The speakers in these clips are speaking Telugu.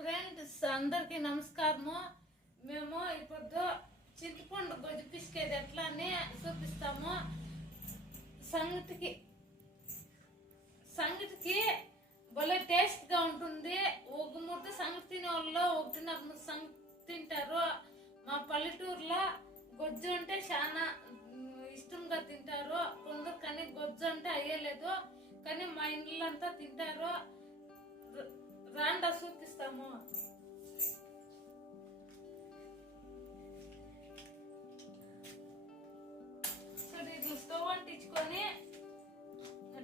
ఫ్రెండ్స్ అందరికి నమస్కారము. మేము ఇప్పుడు చింతపండు గొజ్జు పిసికేది ఎట్లా అని చూపిస్తాము. సంగటికి భలే టేస్ట్గా ఉంటుంది. ఒక ముద్ద సంగటి తినే వాళ్ళు ఒకటిన్నర ముద్ద సంగటి తింటారు. మా పల్లెటూరులో గొజ్జు అంటే చాలా ఇష్టంగా తింటారు. కొందరు కానీ గొజ్జు అంటే అయ్యలేదు, కానీ మా ఇండ్లంతా తింటారు. రాండా చూపిస్తాము. సరే ఇట్లా స్టవ్ అంటించుకొని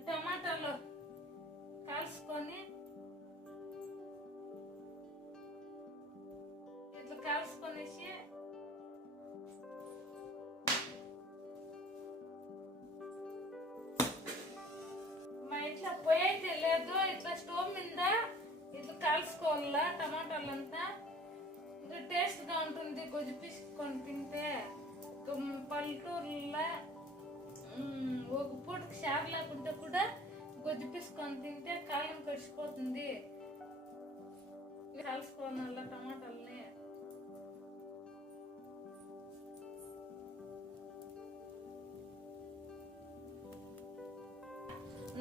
టమాటాలు కాల్చుకొని ఇట్లా కాల్చుకొనేసి మా ఇంట్లో పొయ్యి అయితే లేదు, ఇట్లా స్టవ్ మీద ఇట్లా కాల్చుకోవాలా. టమాటాలంతా ఇంకా టేస్ట్గా ఉంటుంది. గొజ్జు పిసుకొని తింటే పల్లెటూరులో ఒక పూటకి షార్ లేకుంటే కూడా గొజ్జు పిసుకొని తింటే కాలం కడిచిపోతుంది. కాల్చుకోవాల టమాటాలని.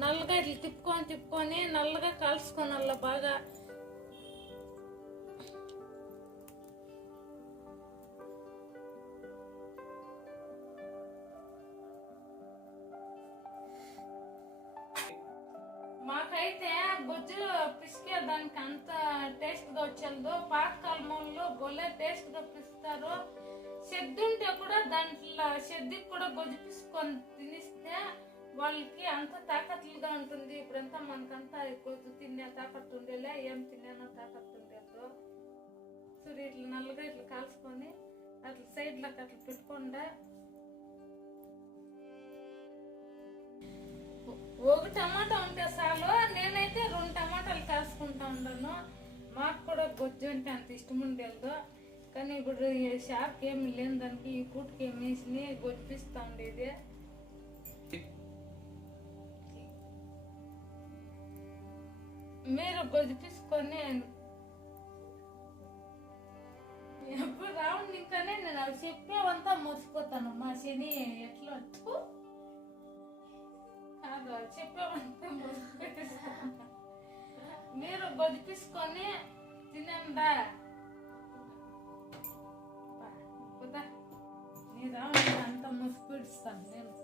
నల్లగా ఇట్లా తిప్పుకొని నల్లగా కాల్చుకోనాల బాగా. మాకైతే గొజ్జు పిసికే దానికి అంత టేస్ట్గా వచ్చేది. పాతకాలంలో బొల్లే టేస్ట్గా పిస్తారు. షెద్ది ఉంటే కూడా దాంట్లో షెద్దికి కూడా గొజ్జు పిసుకొని తినిస్తే వాళ్ళకి అంత తాకత్లుగా ఉంటుంది. ఇప్పుడంతా మనకంతా గొజ్జు తినే తాకట్టు ఉండేలే, ఏం తినేనో తాకట్టు ఉండేదో. సరే ఇట్లా నల్లగా ఇట్లా కాల్చుకొని అట్లా సైడ్లోకి అట్లా పెట్టుకుండా ఒక టమాటా ఉంటే చాలు. నేనైతే 2 టమాటాలు కాల్చుకుంటా ఉన్నాను. మాకు కూడా గొజ్జు అంటే అంత ఇష్టం ఉండేది, కానీ ఇప్పుడు షాప్కి ఏమి లేని దానికి ఈ పూటకి ఏమి వేసి గొజ్జు పిస్తా ఉండేది. మీరు గొజ్జు తీసుకొని ఎప్పుడు రావుండి ఇంకానే నేను అవి చెప్పేవంతా మర్చిపోతాను. మా శని ఎట్లా చెప్పేవంతా మర్చిపోతాను. మీరు గొజ్జు తీసుకొని తినండా. నీ రావుండి అంతా మర్చిపిస్తాను నేను.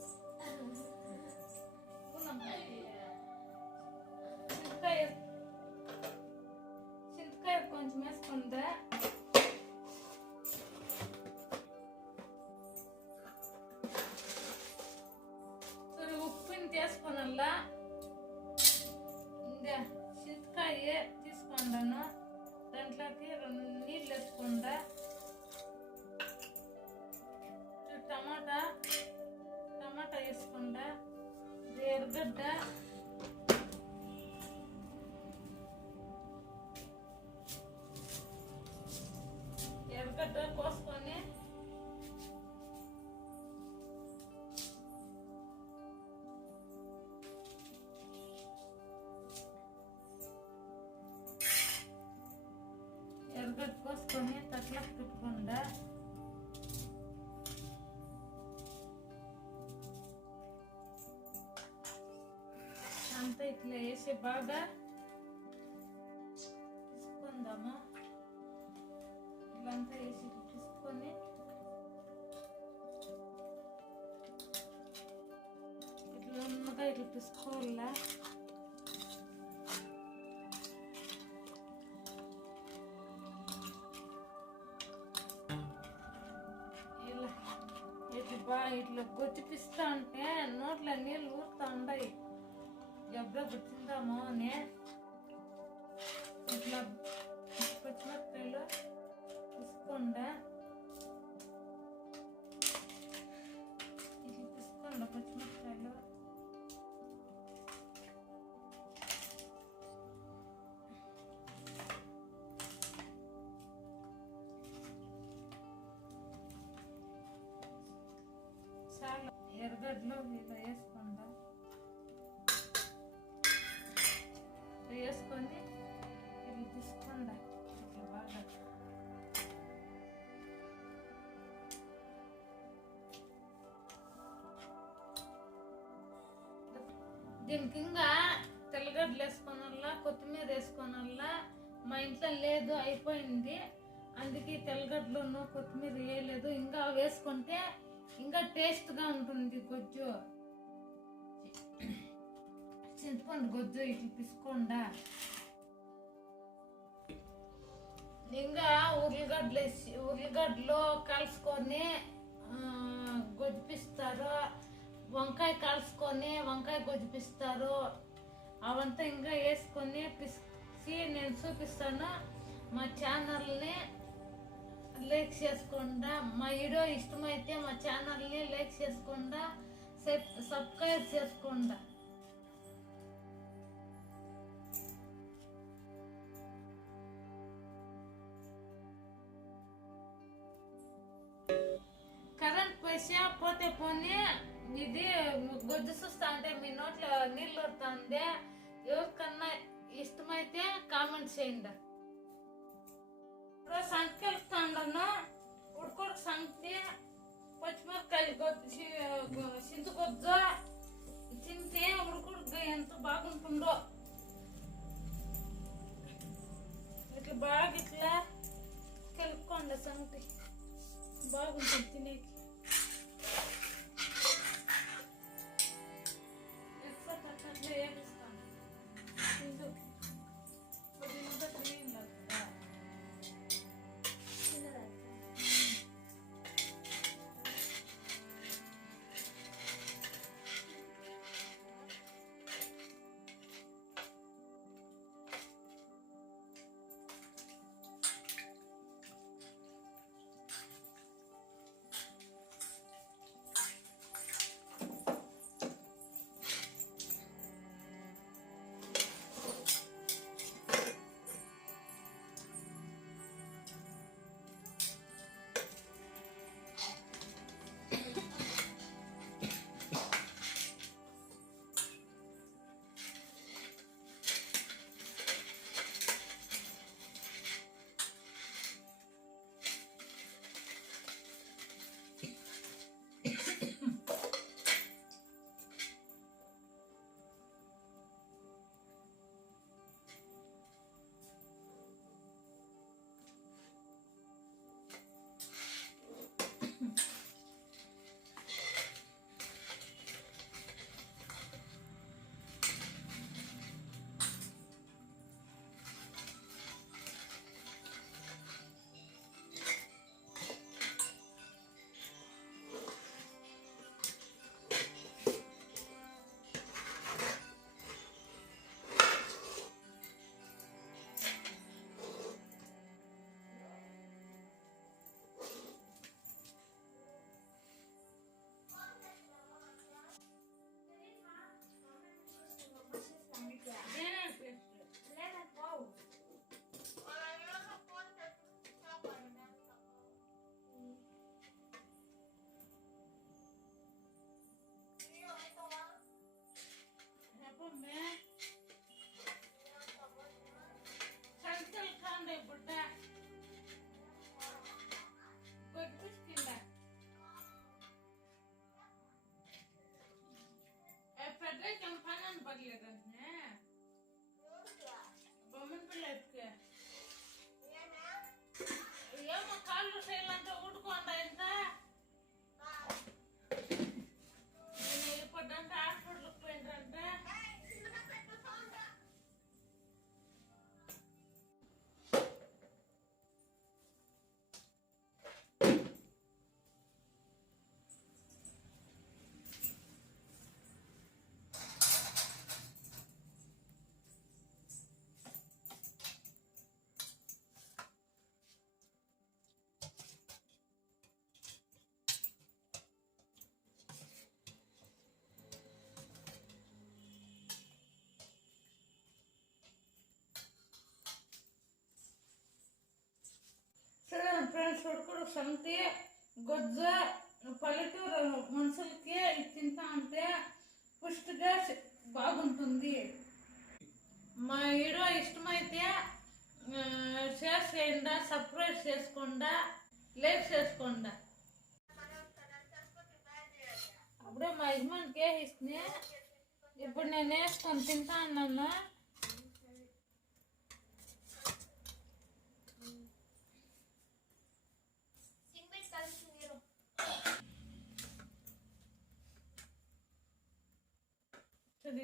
చింతకాయ కొంచెం వేసుకుందా. సరే ఉప్పుని తీసుకున్నల్లా. ఇంకా చింతకాయ తీసుకుండాను, దాంట్లోకి 2 నీళ్ళు వేసుకుందా. టమాటా వేసుకుందా. ఎర్రగడ్డ, ఎర్రగడ్డ కోసుకొని తట్లకు పెట్టుకుండా అంతా ఇట్లా వేసి బాగా తీసుకుందాము. ఇట్లంతా వేసి తీసుకొని ఇట్లా ఉన్నగా ఇట్లా తీసుకోవాలా. ఇట్లా గొజ్జు పిస్తా ఉంటే నోట్లో నీళ్ళు ఊరుతా ఉన్నాయి. ఎప్పుడప్పుడు తిందాము అని ఇట్లా పచ్చిమిరపకాయలు తీసుకోండా. ఇట్లా తీసుకోండి పచ్చిమిరపకాయలు. చాలా ఎర్రగడ్డలు ఇలా వేసుకోండా. వేసుకొని ఇట్లా తీసుకోండి. దీనికి ఇంకా తెల్లగడ్డలు వేసుకోనల్లా, కొత్తిమీర వేసుకోనల్లా. మా ఇంట్లో లేదు, అయిపోయింది. అందుకే తెల్లగడ్డలను కొత్తిమీర వేయలేదు. ఇంకా వేసుకుంటే ఇంకా టేస్ట్గా ఉంటుంది గొజ్జు. చింతపండు గొజ్జు ఇట్లా పిసుకోండా. ఇంకా ఉర్లగడ్డలు కలుసుకొని గొజ్జిపిస్తారు. వంకాయ కలుసుకొని వంకాయ గొజ్జిపిస్తారు. అవంతా ఇంకా వేసుకొని పిసి నేను చూపిస్తాను. మా ఛానల్ని లైక్ చేసుకోండా. మా వీడియో ఇష్టమైతే మా ఛానల్ని లైక్ చేసుకోండా, సబ్స్క్రైబ్ చేసుకోండా. కరెంట్ పైసా పోతే పోనీ ఇది గొజ్జు చూస్తా అంటే మీ నోట్లో నీళ్ళు వస్తుంది. ఎవరికన్నా ఇష్టమైతే కామెంట్ చేయండి. ఇప్పుడు సంఖ్య వెళ్తాను. ఉడుకుడు సంఖ్య పచ్చిమిరకాయలు గొజ్జు, చింత గొజ్జు తింటే ఉడుకుడు ఎంత బాగుంటుందో. ఇట్లా బాగా ఇట్లా కలుపుకోండి. సంగతి బాగుంటుంది తినేకి. ఎక్కువ తక్కువ వేపిస్తాను. కొద్దిగా క్లీన్ అవుతుందా. బొమ్మన్ పిల్లకి ఏమో కాళ్ళు చేయాలంటే ఊడుకోండి. ఎంత ఇప్పుడంటే హాస్పిటల్కి పోయిందంటే ఫ్రెండ్స్ ఉడుకుడు సంతి గొజ్జ పల్లెటూరు మనుషులకి తింటా ఉంటే పుష్టిగా బాగుంటుంది. మా వీడియో ఇష్టమైతే షేర్ చేయండి, సబ్స్క్రైబ్ చేసుకోండి, లైక్ చేసుకోండి. అప్పుడే మా యజమానికి ఇస్తుంది. ఇప్పుడు నేను వేసుకొని తింటా అన్నాను.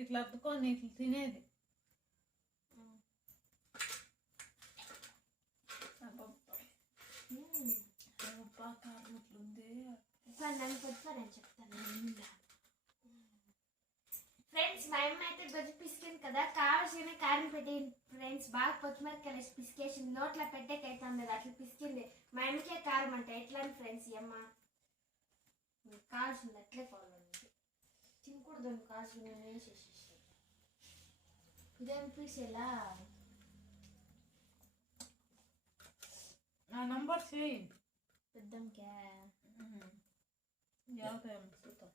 ఇట్లా అద్దుకొని ఇట్లా తినేది. ఫ్రెండ్స్ మా అమ్మ అయితే గొజ్జు పిసికింది కదా, కావాల్సిన కారం పెట్టి ఫ్రెండ్స్ బాగా కొత్తిమీరకాయలు పిసికేసింది, నోట్లో పెట్టేకైతుంది అట్లా పిసికింది. మా అమ్మకే కారం అంటే ఎట్లా ఫ్రెండ్స్, ఈ అమ్మ కావాల్సింది అట్లే కావాలండి, తినకూడదు కావాల్సిన వేసేసేసి ఇదేం పీసేలా. నా నంబర్ చేయి పెద్దంకే యాభై చూద్దాం.